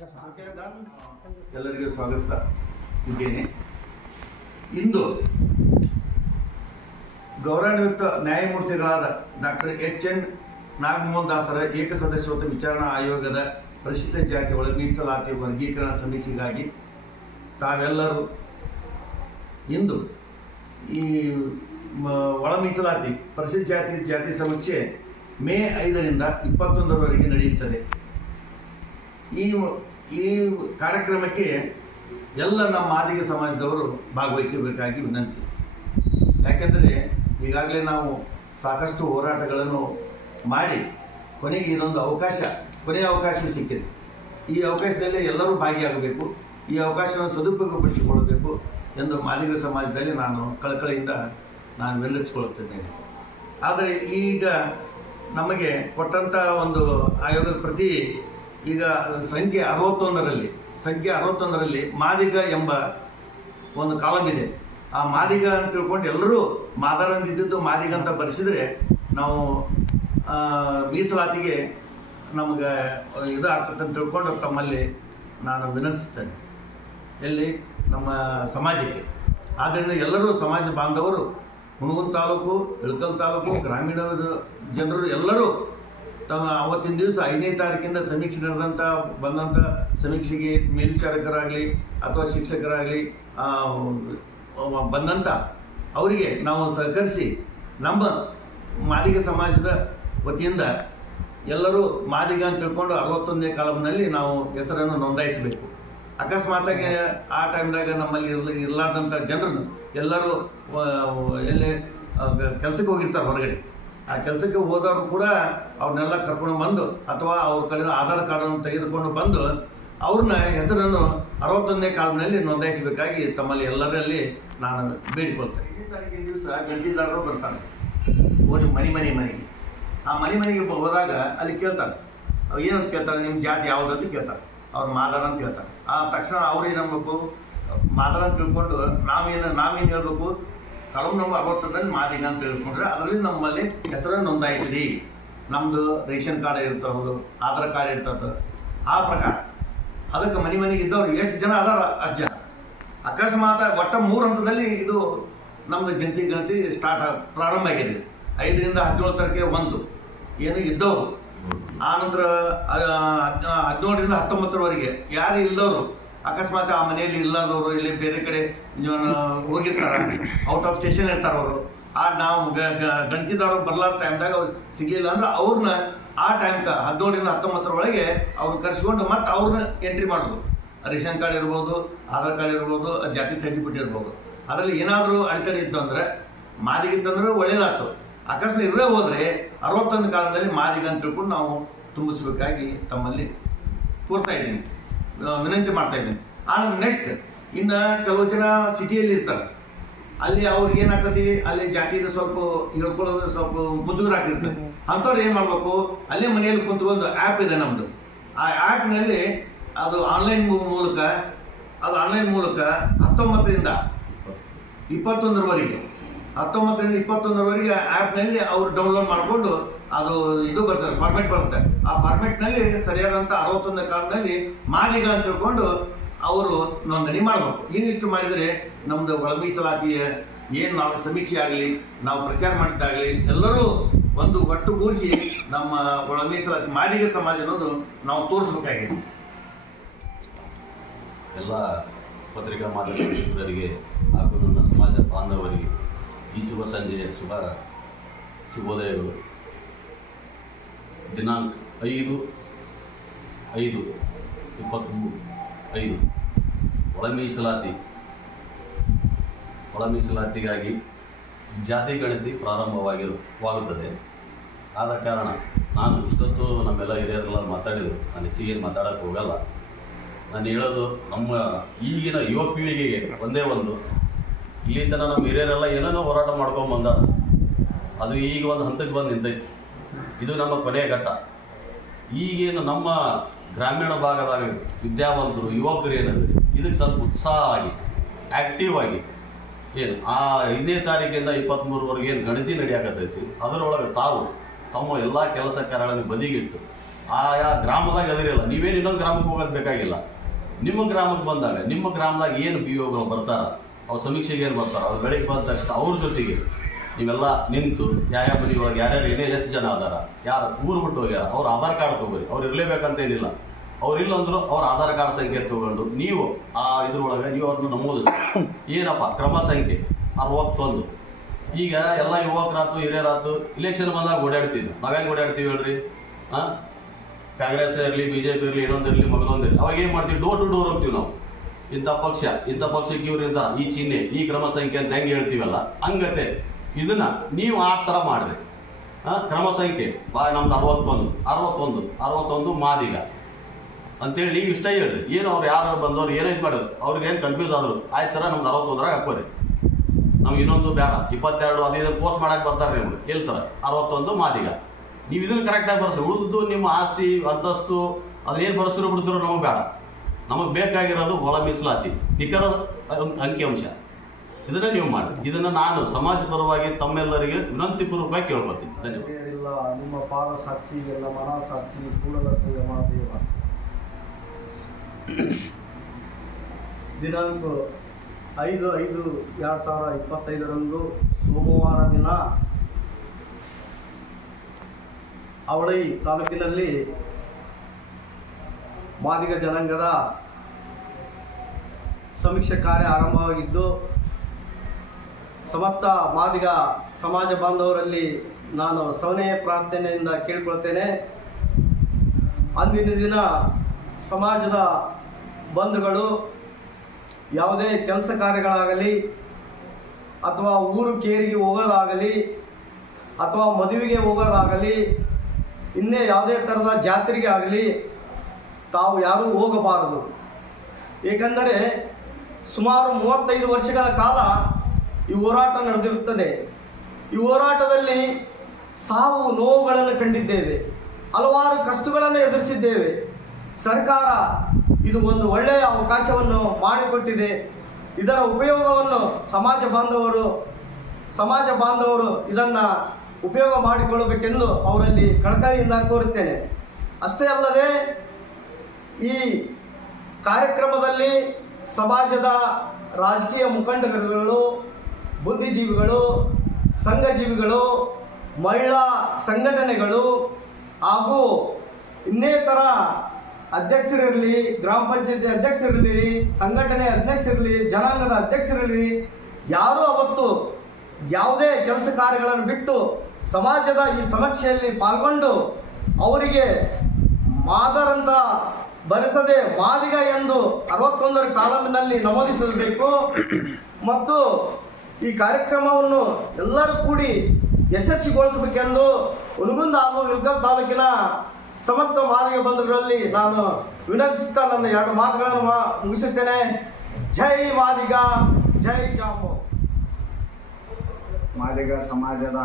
ಎಲ್ಲರಿಗೂ ಸ್ವಾಗತ ಇದ್ದೇನೆ. ಇಂದು ಗೌರವಾನ್ವಿತ ನ್ಯಾಯಮೂರ್ತಿಗಳಾದ ಡಾಕ್ಟರ್ ಎಚ್.ಎನ್. ನಾಗಮೋಹನ್ ದಾಸರ ಏಕಸದಸ್ಯತ್ವ ವಿಚಾರಣಾ ಆಯೋಗದ ಪರಿಶಿಷ್ಟ ಜಾತಿ ಒಳ ಮೀಸಲಾತಿ ವರ್ಗೀಕರಣ ಸಮೀಕ್ಷೆಗಾಗಿ ತಾವೆಲ್ಲರೂ ಇಂದು ಈ ಒಳ ಮೀಸಲಾತಿ ಪರಿಶಿಷ್ಟ ಜಾತಿ ಸಮೀಕ್ಷೆ ಮೇ 5ರಿಂದ 21ರವರೆಗೆ ನಡೆಯುತ್ತದೆ. ಈ ಕಾರ್ಯಕ್ರಮಕ್ಕೆ ಎಲ್ಲ ನಮ್ಮ ಮಾದಿಗ ಸಮಾಜದವರು ಭಾಗವಹಿಸಬೇಕಾಗಿ ವಿನಂತಿ. ಯಾಕೆಂದರೆ ಈಗಾಗಲೇ ನಾವು ಸಾಕಷ್ಟು ಹೋರಾಟಗಳನ್ನು ಮಾಡಿ ಕೊನೆಗೆ ಇದೊಂದು ಕೊನೆಯ ಅವಕಾಶ ಸಿಕ್ಕಿದೆ. ಈ ಅವಕಾಶದಲ್ಲಿ ಎಲ್ಲರೂ ಭಾಗಿಯಾಗಬೇಕು, ಈ ಅವಕಾಶವನ್ನು ಸದುಪಯೋಗಪಡಿಸಿಕೊಳ್ಳಬೇಕು ಎಂದು ಮಾದಿಗ ಸಮಾಜದಲ್ಲಿ ನಾನು ಕಳಕಳಿಯಿಂದ ವಿನಂತಿಸಿಕೊಳ್ಳುತ್ತಿದ್ದೇನೆ. ಆದರೆ ಈಗ ನಮಗೆ ಕೊಟ್ಟಂಥ ಒಂದು ಆಯೋಗದ ಪ್ರತಿ ಈಗ ಸಂಖ್ಯೆ 61ರಲ್ಲಿ ಮಾದಿಗ ಎಂಬ ಒಂದು ಕಾಲಮ್ ಇದೆ. ಆ ಮಾದಿಗ ಅಂತ ತಿಳ್ಕೊಂಡು ಎಲ್ಲರೂ ಮಾದಾರಂದಿದ್ದು ಮಾದಿಗ ಅಂತ ಬರೆಸಿದರೆ ನಾವು ಮೀಸಲಾತಿಗೆ ನಮಗೆ ಇದು ಆಗ್ತದೆ ಅಂತ ತಿಳ್ಕೊಂಡು ತಮ್ಮಲ್ಲಿ ನಾನು ವಿನಂತಿಸ್ತೇನೆ, ಎಲ್ಲಿ ನಮ್ಮ ಸಮಾಜಕ್ಕೆ. ಆದ್ದರಿಂದ ಎಲ್ಲರೂ ಸಮಾಜ ಬಾಂಧವರು, ಹುಣಗುಂದ ತಾಲೂಕು, ಇಳಕಲ್ ತಾಲೂಕು, ಗ್ರಾಮೀಣ ಜನರು ಎಲ್ಲರೂ ತಮ್ಮ ಅವತ್ತಿನ ದಿವಸ 5ನೇ ತಾರೀಕಿಂದ ಸಮೀಕ್ಷೆ ಬಂದಂಥ ಸಮೀಕ್ಷೆಗೆ ಮೇಲ್ವಿಚಾರಕರಾಗಲಿ ಅಥವಾ ಶಿಕ್ಷಕರಾಗಲಿ ಬಂದಂಥ ಅವರಿಗೆ ನಾವು ಸಹಕರಿಸಿ ನಮ್ಮ ಮಾದಿಗ ಸಮಾಜದ ವತಿಯಿಂದ ಎಲ್ಲರೂ ಮಾದಿಗ ಅಂತ ತಿಳ್ಕೊಂಡು 61ನೇ ಕಾಲಮ್ನಲ್ಲಿ ನಾವು ಹೆಸರನ್ನು ನೋಂದಾಯಿಸಬೇಕು. ಅಕಸ್ಮಾತಾಗಿ ಆ ಟೈಮ್ದಾಗ ನಮ್ಮಲ್ಲಿ ಇರಲಾರ್ದಂಥ ಜನರನ್ನು ಎಲ್ಲರೂ ಎಲ್ಲೇ ಕೆಲಸಕ್ಕೆ ಹೋಗಿರ್ತಾರೆ ಹೊರಗಡೆ. ಆ ಕೆಲಸಕ್ಕೆ ಹೋದವರು ಕೂಡ ಅವ್ರನ್ನೆಲ್ಲ ಕರ್ಕೊಂಡು ಬಂದು ಅಥವಾ ಅವ್ರ ಕಡೆ ಆಧಾರ್ ಕಾರ್ಡನ್ನು ತೆಗೆದುಕೊಂಡು ಬಂದು ಅವ್ರನ್ನ ಹೆಸರನ್ನು 61ನೇ ಕಾಲಮ್ನಲ್ಲಿ ನೋಂದಾಯಿಸಬೇಕಾಗಿ ತಮ್ಮಲ್ಲಿ ಎಲ್ಲರಲ್ಲಿ ನಾನು ಬೇಡಿಕೊಳ್ತೇನೆ. 5ನೇ ತಾರೀಕಿನ ದಿವಸ ಗಂಜಿದಾರರು ಬರ್ತಾರೆ ಮನೆಗೆ. ಆ ಮನೆಗೆ ಹೋದಾಗ ಅಲ್ಲಿ ಕೇಳ್ತಾರೆ, ಏನಂತ ಕೇಳ್ತಾರೆ, ನಿಮ್ಮ ಜಾತಿ ಯಾವುದು ಅಂತ ಕೇಳ್ತಾರೆ. ಅವ್ರು ಮಾದಾರ ಅಂತ ಹೇಳ್ತಾರೆ. ಆ ತಕ್ಷಣ ಅವ್ರು ಏನು ಅನ್ಬೇಕು, ಮಾದಾರ ಅಂತ ತಿಳ್ಕೊಂಡು ನಾವೇನು ಹೇಳ್ಬೇಕು, ಕಳಮ್ ನಮ್ಮ 60ರಲ್ಲಿ ಮಾದಿಗ ಅಂತ ತಿಳ್ಕೊಂಡ್ರೆ ಅದರಲ್ಲಿ ನಮ್ಮಲ್ಲಿ ಹೆಸರನ್ನು ನೋಂದಾಯಿಸಿರಿ, ನಮ್ಮದು ರೇಷನ್ ಕಾರ್ಡ್ ಇರ್ತವ್ರದ್ದು, ಆಧಾರ್ ಕಾರ್ಡ್ ಇರ್ತದೆ. ಆ ಪ್ರಕಾರ ಅದಕ್ಕೆ ಮನೆಗೆ ಇದ್ದವ್ರು ಎಷ್ಟು ಜನ ಅದಾರ ಅಷ್ಟು ಜನ. ಅಕಸ್ಮಾತ್ ಒಟ್ಟ 3 ಹಂತದಲ್ಲಿ ಇದು ನಮ್ಮದು ಜಂತಿ ಗಣತಿ ಪ್ರಾರಂಭ ಆಗಿದೆ. 5ರಿಂದ 17 ತಾರೀಕಿಗೆ 1 ಏನು ಇದ್ದವರು, ಆ ನಂತರ 17ರಿಂದ 19ರವರೆಗೆ ಯಾರು ಇಲ್ಲದವರು, ಅಕಸ್ಮಾತ್ ಆ ಮನೆಯಲ್ಲಿ ಇಲ್ಲದವರು, ಇಲ್ಲಿ ಬೇರೆ ಕಡೆ ಹೋಗಿರ್ತಾರ, ಔಟ್ ಆಫ್ ಸ್ಟೇಷನ್ ಇರ್ತಾರ ಅವರು. ನಾವು ಗಣತಿದವರು ಬರ್ಲಾರ ಟೈಮ್ದಾಗ ಅವ್ರು ಸಿಗಲಿಲ್ಲ ಅಂದ್ರೆ ಅವ್ರನ್ನ ಆ ಟೈಮ್ಗೆ 17ರಿಂದ 19ರೊಳಗೆ ಅವ್ರು ಕರೆಸ್ಕೊಂಡು ಮತ್ತೆ ಅವ್ರನ್ನ ಎಂಟ್ರಿ ಮಾಡೋದು. ರೇಷನ್ ಕಾರ್ಡ್ ಇರ್ಬೋದು, ಆಧಾರ್ ಕಾರ್ಡ್ ಇರ್ಬೋದು, ಜಾತಿ ಸರ್ಟಿಫಿಕೇಟ್ ಇರ್ಬೋದು. ಅದರಲ್ಲಿ ಏನಾದರೂ ಅಡೆತಡೆ ಇತ್ತು ಅಂದರೆ ಮಾದಿಗ ಇತ್ತಂದ್ರೆ ಒಳ್ಳೇದಾಯ್ತು. ಅಕಸ್ಮಾತ್ ಇರದೇ ಹೋದರೆ 61ನೇ ಕಾಲದಲ್ಲಿ ಮಾದಿಗ ಅಂತ ತಿಳ್ಕೊಂಡು ನಾವು ತುಂಬಿಸ್ಬೇಕಾಗಿ ತಮ್ಮಲ್ಲಿ ಕೋರ್ತಾ ಇದ್ದೀನಿ, ವಿನಂತಿ ಮಾಡ್ತಾ ಇದ್ದೀನಿ. ಆಮೇಲೆ ನೆಕ್ಸ್ಟ್ ಇನ್ನು ಕೆಲವು ಜನ ಸಿಟಿಯಲ್ಲಿ ಇರ್ತಾರೆ, ಅಲ್ಲಿ ಅವ್ರಿಗೆ ಏನಾಗ್ತದೆ, ಅಲ್ಲಿ ಜಾತಿದ ಸ್ವಲ್ಪ ಹೇಳ್ಕೊಳ್ಳೋದು ಸ್ವಲ್ಪ ಮುಜುಗರ ಆಗ್ತಿರ್ತದೆ. ಅಂಥವ್ರು ಏನು ಮಾಡಬೇಕು, ಅಲ್ಲೇ ಮನೆಯಲ್ಲಿ ಕುಂತ್ಕೊಂಡು ಆ್ಯಪ್ ಇದೆ ನಮ್ಮದು. ಆ ಆ್ಯಪ್ನಲ್ಲಿ ಅದು ಆನ್ಲೈನ್ ಮೂಲಕ 19ರಿಂದ 21ರವರೆಗೆ ಆ್ಯಪ್ನಲ್ಲಿ ಅವರು ಡೌನ್ಲೋಡ್ ಮಾಡಿಕೊಂಡು ಅದು ಇದು ಬರ್ತದೆ, ಫಾರ್ಮೆಟ್ ಬರುತ್ತೆ. ಆ ಫಾರ್ಮೆಟ್ನಲ್ಲಿ ಸರಿಯಾದಂಥ 61ನೇ ಕಾಲದಲ್ಲಿ ಮಾದಿಗ ಅಂತ ತಿಳ್ಕೊಂಡು ಅವರು ನೋಂದಣಿ ಮಾಡಬೇಕು. ಇಷ್ಟು ಮಾಡಿದರೆ ನಮ್ಮದು ಒಳ ಮೀಸಲಾತಿಯ ಏನು ನಾವು ಸಮೀಕ್ಷೆ ಆಗಲಿ, ನಾವು ಪ್ರಚಾರ ಮಾಡಿದ್ದಾಗಲಿ ಎಲ್ಲರೂ ಒಂದು ಒಟ್ಟುಗೂಡಿಸಿ ನಮ್ಮ ಒಳ ಮೀಸಲಾತಿ ಮಾದಿಗ ಸಮಾಜ ಅನ್ನೋದು ನಾವು ತೋರಿಸ್ಬೇಕಾಗಿದೆ. ಎಲ್ಲ ಪತ್ರಿಕಾ ಮಾಧ್ಯಮ ಮಿತ್ರರಿಗೆ ಹಾಗೂ ನನ್ನ ಸಮಾಜ ಬಾಂಧವರಿಗೆ ಈ ಶುಭ ಸಂಜೆಯ ಶುಭೋದಯಗಳು. ದಿನಾಂಕ 5/5/23 ಒಳ ಮೀಸಲಾತಿಗಾಗಿ ಜಾತಿ ಗಣತಿ ಪ್ರಾರಂಭವಾಗುತ್ತದೆ. ಆದ ಕಾರಣ ನಾನು ಇಷ್ಟೊತ್ತು ನಮ್ಮೆಲ್ಲ ಹಿರಿಯರೆಲ್ಲ ಮಾತಾಡಿದರು, ನಾನು ಹೆಚ್ಚಿಗೆ ಮಾತಾಡೋಕ್ಕೆ ಹೋಗಲ್ಲ. ನಾನು ಹೇಳೋದು ನಮ್ಮ ಈಗಿನ ಯುವ ಪೀಳಿಗೆಗೆ ಒಂದೇ ಒಂದು, ಇಲ್ಲಿ ತನಕ ನಮ್ಮ ಹಿರಿಯರೆಲ್ಲ ಏನೇನೋ ಹೋರಾಟ ಮಾಡ್ಕೊಂಡು ಬಂದಾರ, ಅದು ಈಗ ಒಂದು ಹಂತಕ್ಕೆ ಬಂದು ನಿಂತೈತಿ. ಇದು ನಮ್ಮ ಕೊನೆಯ ಘಟ್ಟ. ಈಗೇನು ನಮ್ಮ ಗ್ರಾಮೀಣ ಭಾಗದಾಗ ವಿದ್ಯಾವಂತರು ಯುವಕರು ಏನಂದರೆ ಇದಕ್ಕೆ ಸ್ವಲ್ಪ ಉತ್ಸಾಹ ಆಗಿ ಆ್ಯಕ್ಟಿವ್ ಆಗಿ ಏನು ಆ 5ನೇ ತಾರೀಕಿಂದ 23ರವರೆಗೆ ಏನು ಗಣತಿ ನಡೆಯಾಕತ್ತೈತಿ ಅದರೊಳಗೆ ತಾವು ತಮ್ಮ ಎಲ್ಲ ಕೆಲಸ ಕಾರ್ಯಗಳನ್ನು ಬದಿಗಿಟ್ಟು ಆಯಾ ಗ್ರಾಮದಾಗ ಅದಿರಲ್ಲ. ನೀವೇನು ಇನ್ನೊಂದು ಗ್ರಾಮಕ್ಕೆ ಹೋಗೋದು ಬೇಕಾಗಿಲ್ಲ. ನಿಮ್ಮ ಗ್ರಾಮಕ್ಕೆ ಬಂದಾಗ ನಿಮ್ಮ ಗ್ರಾಮದಾಗ ಏನು ಬಿ ಒಗಳು ಬರ್ತಾರ, ಅವ್ರ ಸಮೀಕ್ಷೆಗೆ ಏನು ಬರ್ತಾರ, ಅವ್ರು ಬೆಳಿಗ್ಗೆ ಬಂದ ತಕ್ಷಣ ಅವ್ರ ಜೊತೆಗೆ ನೀವೆಲ್ಲ ನಿಂತು ಯಾವ ಮನೆ ಒಳಗೆ ಯಾರ್ಯಾರು ಏನೇ ಎಷ್ಟು ಜನ ಅದಾರ, ಯಾರು ಊರು ಬಿಟ್ಟು ಹೋಗ್ಯಾರ, ಅವ್ರ ಆಧಾರ್ ಕಾರ್ಡ್ ತೊಗೊರಿ. ಅವ್ರು ಇರಲೇಬೇಕಂತ ಏನಿಲ್ಲ. ಅವ್ರಿಲ್ಲ ಅಂದ್ರು ಅವ್ರ ಆಧಾರ್ ಕಾರ್ಡ್ ಸಂಖ್ಯೆ ತೊಗೊಂಡು ನೀವು ಆ ಇದ್ರೊಳಗೆ ನೀವು ಅವ್ರನ್ನ ನಮೂದಿಸಿ. ಏನಪ್ಪ ಕ್ರಮ ಸಂಖ್ಯೆ 61. ಈಗ ಎಲ್ಲ ಯುವಕರಾತು ಹಿರಿಯರಾತು ಇಲೆಕ್ಷನ್ ಬಂದಾಗ ಓಡಾಡ್ತಿದ್ವಿ. ನಾವ್ಯಾಂಗೆ ಓಡಾಡ್ತೀವಿ ಹೇಳ್ರಿ? ಕಾಂಗ್ರೆಸ್ ಇರಲಿ, BJP ಇರಲಿ, ಇನ್ನೊಂದಿರಲಿ, ಮಗದೊಂದಿರಲಿ, ಅವಾಗ ಏನು ಮಾಡ್ತೀವಿ? ಡೋರ್ ಟು ಡೋರ್ ಹೋಗ್ತೀವಿ ನಾವು. ಇಂಥ ಪಕ್ಷಕ್ಕೆ ಇವ್ರಿಂದ ಈ ಚಿಹ್ನೆ, ಈ ಕ್ರಮ ಸಂಖ್ಯೆ ಅಂತ ಹೆಂಗೆ ಹೇಳ್ತೀವಲ್ಲ ಹಂಗತೆ ಇದನ್ನ ನೀವು ಆ ಥರ ಮಾಡ್ರಿ. ಕ್ರಮ ಸಂಖ್ಯೆ ನಮ್ದು 61 ಮಾದಿಗ ಅಂತೇಳಿ ನೀವು ಇಷ್ಟ ಹೇಳ್ರಿ. ಏನು ಅವ್ರು ಯಾರು ಬಂದವ್ರು ಏನೋ ಇದು ಮಾಡಿದ್ರು, ಅವ್ರಿಗೇನು ಕನ್ಫ್ಯೂಸ್ ಆದರು. ಆಯ್ತು ಸರ ನಮ್ದು 61 ಹಾಕೋರಿ, ನಮ್ಗೆ ಇನ್ನೊಂದು ಬೇಡ 22 ಅದನ್ನು ಫೋರ್ಸ್ ಮಾಡಕ್ಕೆ ಬರ್ತಾರೆ ನಿಮ್ಗೆ. ಇಲ್ಲ ಸರ್ 61 ಮಾದಿಗ. ನೀವು ಇದನ್ನು ಕರೆಕ್ಟಾಗಿ ಬರ್ಸಿ. ಉಳಿದು ನಿಮ್ಮ ಆಸ್ತಿ ಅಂತಸ್ತು ಅದನ್ನೇನು ಬರ್ಸಿರೋ ಬಿಡ್ತಿರೋ ನಮಗೆ ಬೇಡ. ನಮಗೆ ಬೇಕಾಗಿರೋದು ಒಳ ಮೀಸಲಾತಿ, ನಿಖರ ಅಂಕಿಅಂಶ. ಇದನ್ನ ನೀವು ಮಾಡಿ. ಇದನ್ನು ನಾನು ಸಮಾಜ ಪರವಾಗಿ ತಮ್ಮೆಲ್ಲರಿಗೆ ವಿನಂತಿಪೂರ್ವಕವಾಗಿ ಕೇಳ್ಕೊತೀನಿ. ಧನ್ಯವಾದ. ಇಲ್ಲ ನಿಮ್ಮ ಪಾದ ಸಾಕ್ಷಿ, ಎಲ್ಲ ಮನ ಸಾಕ್ಷಿ, ಕೂಡಲ ಸಂಗಮ ದೇವ. ದಿನಾಂಕ 5/5/2025 ಸೋಮವಾರ ದಿನ ಅವಳೈ ತಾಲೂಕಿನಲ್ಲಿ ಮಾದಿಗ ಜನಾಂಗದ ಸಮೀಕ್ಷೆ ಕಾರ್ಯ ಆರಂಭವಾಗಿದ್ದು, ಸಮಸ್ತ ಮಾದಿಗ ಸಮಾಜ ಬಾಂಧವರಲ್ಲಿ ನಾನು ಸವನೆಯ ಪ್ರಾರ್ಥನೆಯಿಂದ ಕೇಳಿಕೊಳ್ತೇನೆ. ಅಂದಿನ ದಿನ ಸಮಾಜದ ಬಂಧುಗಳು ಯಾವುದೇ ಕೆಲಸ ಕಾರ್ಯಗಳಾಗಲಿ ಅಥವಾ ಊರು ಕೇರಿಗೆ ಹೋಗೋದಾಗಲಿ ಅಥವಾ ಮದುವೆಗೆ ಹೋಗೋದಾಗಲಿ ಇನ್ನೇ ಯಾವುದೇ ಥರದ ಜಾತ್ರೆಗೆ ಆಗಲಿ ತಾವು ಯಾರೂ ಹೋಗಬಾರದು. ಏಕೆಂದರೆ ಸುಮಾರು 35 ವರ್ಷಗಳ ಕಾಲ ಈ ಹೋರಾಟ ನಡೆದಿರುತ್ತದೆ. ಈ ಹೋರಾಟದಲ್ಲಿ ಸಾವು ನೋವುಗಳನ್ನು ಕಂಡಿದ್ದೇವೆ, ಹಲವಾರು ಕಷ್ಟಗಳನ್ನು ಎದುರಿಸಿದ್ದೇವೆ. ಸರ್ಕಾರ ಇದು ಒಂದು ಒಳ್ಳೆಯ ಅವಕಾಶವನ್ನು ಮಾಡಿಕೊಟ್ಟಿದೆ. ಇದರ ಉಪಯೋಗವನ್ನು ಸಮಾಜ ಬಾಂಧವರು ಇದನ್ನು ಉಪಯೋಗ ಮಾಡಿಕೊಳ್ಳಬೇಕೆಂದು ಅವರಲ್ಲಿ ಕಳಕಳಿಯಿಂದ ಕೋರುತ್ತೇನೆ. ಅಷ್ಟೇ ಅಲ್ಲದೆ ಈ ಕಾರ್ಯಕ್ರಮದಲ್ಲಿ ಸಮಾಜದ ರಾಜಕೀಯ ಮುಖಂಡರುಗಳು, ಬುದ್ಧಿಜೀವಿಗಳು, ಸಂಘಜೀವಿಗಳು, ಮಹಿಳಾ ಸಂಘಟನೆಗಳು ಹಾಗೂ ಇನ್ನೇತರ ಅಧ್ಯಕ್ಷರಿರಲಿ, ಗ್ರಾಮ ಪಂಚಾಯತಿ ಅಧ್ಯಕ್ಷರಿರಲಿ, ಸಂಘಟನೆ ಅಧ್ಯಕ್ಷರಿರಲಿ, ಜನಾಂಗದ ಅಧ್ಯಕ್ಷರಿರಲಿ, ಯಾರೂ ಅವತ್ತು ಯಾವುದೇ ಕೆಲಸ ಕಾರ್ಯಗಳನ್ನು ಬಿಟ್ಟು ಸಮಾಜದ ಈ ಸಮೀಕ್ಷೆಯಲ್ಲಿ ಪಾಲ್ಗೊಂಡು ಅವರಿಗೆ ಮಾದರಂತ ಬರೆಸದೆ ಮಾದಿಗ ಎಂದು 61ರ ಕಾಲಮಿನಲ್ಲಿ ನಮೂದಿಸಬೇಕು. ಮತ್ತು ಈ ಕಾರ್ಯಕ್ರಮವನ್ನು ಎಲ್ಲರೂ ಕೂಡಿ ಯಶಸ್ವಿಗೊಳಿಸಬೇಕೆಂದು ಹುನಗುಂದ ಹಾಗೂ ಇಳಕಲ್ ತಾಲೂಕಿನ ಸಮಸ್ತ ಮಾದಿಗ ಬಂಧುಗಳಲ್ಲಿ ನಾನು ವಿನಂತಿಸುತ್ತಾ ನನ್ನ 2 ಮಾತುಗಳನ್ನು ಮುಗಿಸುತ್ತೇನೆ. ಜೈ ಮಾದಿಗ, ಜೈ ಜಾಂಬೋ. ಮಾದಿಗ ಸಮಾಜದ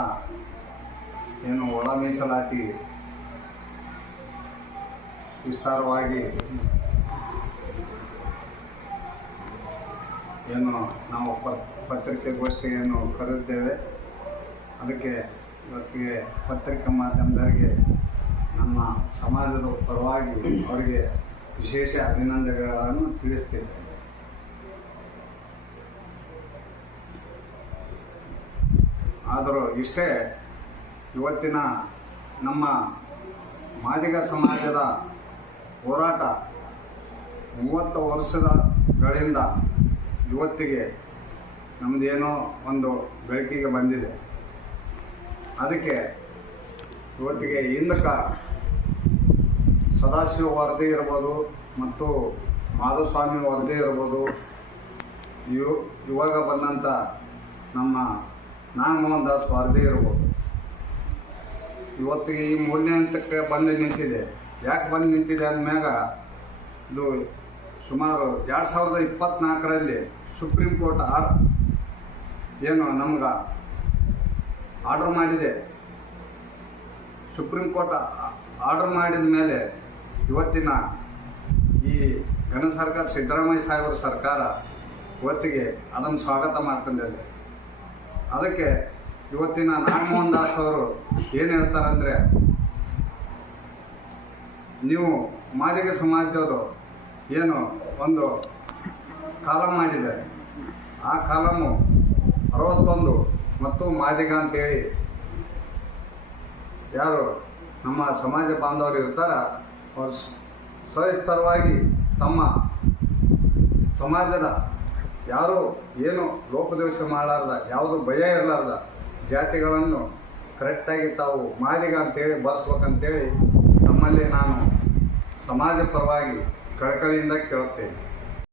ಏನು ಒಳ ಮೀಸಲಾತಿ ವಿಸ್ತಾರವಾಗಿ ಏನು ನಾವು ಪತ್ರಿಕೆಗೋಷ್ಠಿಯನ್ನು ಕರೆದಿದ್ದೇವೆ. ಅದಕ್ಕೆ ಇವತ್ತಿಗೆ ಪತ್ರಿಕಾ ಮಾಧ್ಯಮದವರಿಗೆ ನಮ್ಮ ಸಮಾಜದ ಪರವಾಗಿ ಅವರಿಗೆ ವಿಶೇಷ ಅಭಿನಂದನೆಗಳನ್ನು ತಿಳಿಸ್ತಿದ್ದೇನೆ. ಆದರೂ ಇಷ್ಟೇ, ಇವತ್ತಿನ ನಮ್ಮ ಮಾದಿಗ ಸಮಾಜದ ಹೋರಾಟ 30 ವರ್ಷಗಳಿಂದ ಇವತ್ತಿಗೆ ನಮ್ಮದೇನೋ ಒಂದು ಬೆಳಕಿಗೆ ಬಂದಿದೆ. ಅದಕ್ಕೆ ಇವತ್ತಿಗೆ ಹಿಂದಕ್ಕೆ ಸದಾಶಿವ ವರದಿ ಇರ್ಬೋದು ಮತ್ತು ಮಾಧುಸ್ವಾಮಿ ವರದಿ ಇರ್ಬೋದು, ಇವಾಗ ಬಂದಂಥ ನಮ್ಮ ನಾಗಮೋಹನ್ ದಾಸ್ ವರದಿ ಇರ್ಬೋದು, ಇವತ್ತಿಗೆ ಈ 3ನೇ ಹಂತಕ್ಕೆ ಬಂದು ನಿಂತಿದೆ. ಯಾಕೆ ಬಂದು ನಿಂತಿದೆ ಅಂದಮ್ಯಾಗ ಇದು ಸುಮಾರು 2024ರಲ್ಲಿ ಸುಪ್ರೀಂ ಕೋರ್ಟ್ ಏನು ನಮ್ಗೆ ಆರ್ಡರ್ ಮಾಡಿದೆ. ಸುಪ್ರೀಂ ಕೋರ್ಟ್ ಆರ್ಡರ್ ಮಾಡಿದ ಮೇಲೆ ಇವತ್ತಿನ ಈ ಘನ ಸರ್ಕಾರ ಸಿದ್ದರಾಮಯ್ಯ ಸಾಹೇಬರ ಸರ್ಕಾರ ಇವತ್ತಿಗೆ ಅದನ್ನು ಸ್ವಾಗತ ಮಾಡ್ಕೊಂಡಿದೆ. ಅದಕ್ಕೆ ಇವತ್ತಿನ ನಾಗಮೋಹನ್ ದಾಸ್ ಅವರು ಏನು ಹೇಳ್ತಾರಂದರೆ, ನೀವು ಮಾದಿಗ ಸಮಾಜದವರು ಏನು ಒಂದು ಕಾಲಮ್ ಮಾಡಿದೆ, ಆ ಕಾಲಮು 61 ಮತ್ತು ಮಾದಿಗ ಅಂತೇಳಿ ಯಾರು ನಮ್ಮ ಸಮಾಜ ಬಾಂಧವರು ಇರ್ತಾರ ಅವರು ಸವಿಸ್ತರವಾಗಿ ತಮ್ಮ ಸಮಾಜದ ಯಾರು ಏನು ಲೋಪದೋಷ ಮಾಡಲಾರ್ದ, ಯಾವುದು ಭಯ ಇರಲಾರ್ದ ಜಾತಿಗಳನ್ನು ಕರೆಕ್ಟಾಗಿ ತಾವು ಮಾದಿಗ ಅಂತೇಳಿ ಬಳಸ್ಬೇಕಂತೇಳಿ ತಮ್ಮಲ್ಲಿ ನಾನು ಸಮಾಜ ಪರವಾಗಿ ಕಳಕಳಿಯಿಂದ ಕೇಳುತ್ತೇನೆ.